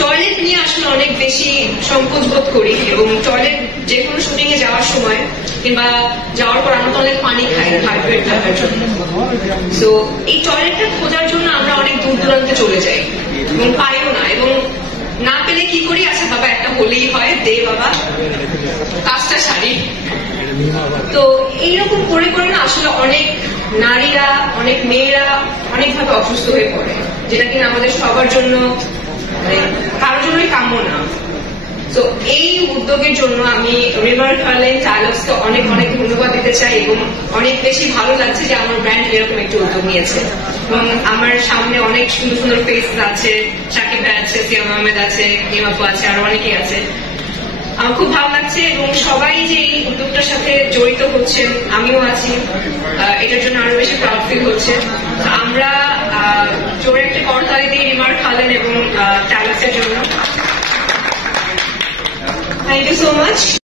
Toilet নিয়ে আসলে অনেক বেশি সংকোচ বোধ করি, এবং টয়লেট যে কোনো শুটিং এ যাওয়ার সময় কিংবা যাওয়ার পর আমরা তো অনেক পানি খাই হাইড্রেট থাকার জন্য। তো এই টয়লেটটা খোঁজার জন্য আমরা অনেক দূর দূরান্তে চলে যাই এবং পাইও না, এবং না পেলে কি করি, আচ্ছা বাবা একটা হলেই হয়, দে বাবা কাজটা সারি। তো এইরকম করে করে না আসলে অনেক নারীরা, অনেক মেয়েরা অনেকভাবে অসুস্থ হয়ে পড়ে, যেটা কিনা আমাদের সবার জন্য কারোর জন্যই কাম্য না। তো এই উদ্যোগের জন্য আমি রিভার কার্লাইন ডায়ালগসকে অনেক অনেক ধন্যবাদ দিতে চাই, এবং অনেক বেশি ভালো লাগছে যে আমার ব্র্যান্ড এরকম একটি উদ্যোগ নিয়েছে। এবং আমার সামনে অনেক সুন্দর সুন্দর ফেস আছে, শাকিব ভাই আছে, সিয়াম আহমেদ আছে, হিমাপু আছে, আরো অনেকেই আছে। আমার খুব ভালো লাগছে, এবং সবাই যে এই উদ্যোগটার সাথে জড়িত হচ্ছেন, আমিও আছি, এটার জন্য আরো বেশি প্রাউড ফিল হচ্ছে। আমরা জোরে একটা করতালি দিই রিভার কার্লাইন এবং ডায়ালগসের জন্য। Thank you so much.